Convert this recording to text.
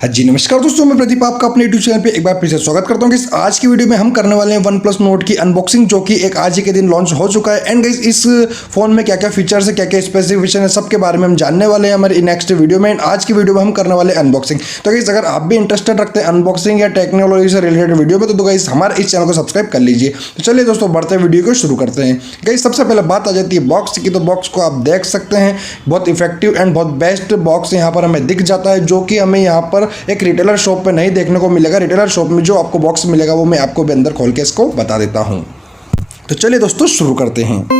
हाँ जी नमस्कार दोस्तों, मैं प्रदीप आपका अपने यूट्यूब चैनल पे एक बार फिर से स्वागत करता हूँ। गाइस आज की वीडियो में हम करने वाले हैं वन प्लस नोट की अनबॉक्सिंग, जो कि एक आज ही के दिन लॉन्च हो चुका है। एंड गाइस इस फोन में क्या क्या फीचर्स है, क्या क्या स्पेसिफिकेशन है, सबके बारे में हम जानने वाले हैं हमारी नेक्स्ट वीडियो में। आज की वीडियो में हम करने वाले हैं अनबॉक्सिंग। तो गाइस अगर आप भी इंटरेस्टेड रखते हैं अनबॉक्सिंग या टेक्नोलॉजी से रिलेटेड वीडियो में, तो गाइस हमारे इस चैनल को सब्सक्राइब कर लीजिए। तो चलिए दोस्तों बढ़ते वीडियो को शुरू करते हैं। गाइस सबसे पहले बात आ जाती है बॉक्स की। तो बॉक्स को आप देख सकते हैं, बहुत इफेक्टिव एंड बहुत बेस्ट बॉक्स यहाँ पर हमें दिख जाता है, जो कि हमें यहाँ पर एक रिटेलर शॉप पे नहीं देखने को मिलेगा। रिटेलर शॉप में जो आपको बॉक्स मिलेगा वो मैं आपको भी अंदर खोल के इसको बता देता हूँ। तो चलिए दोस्तों शुरू करते हैं।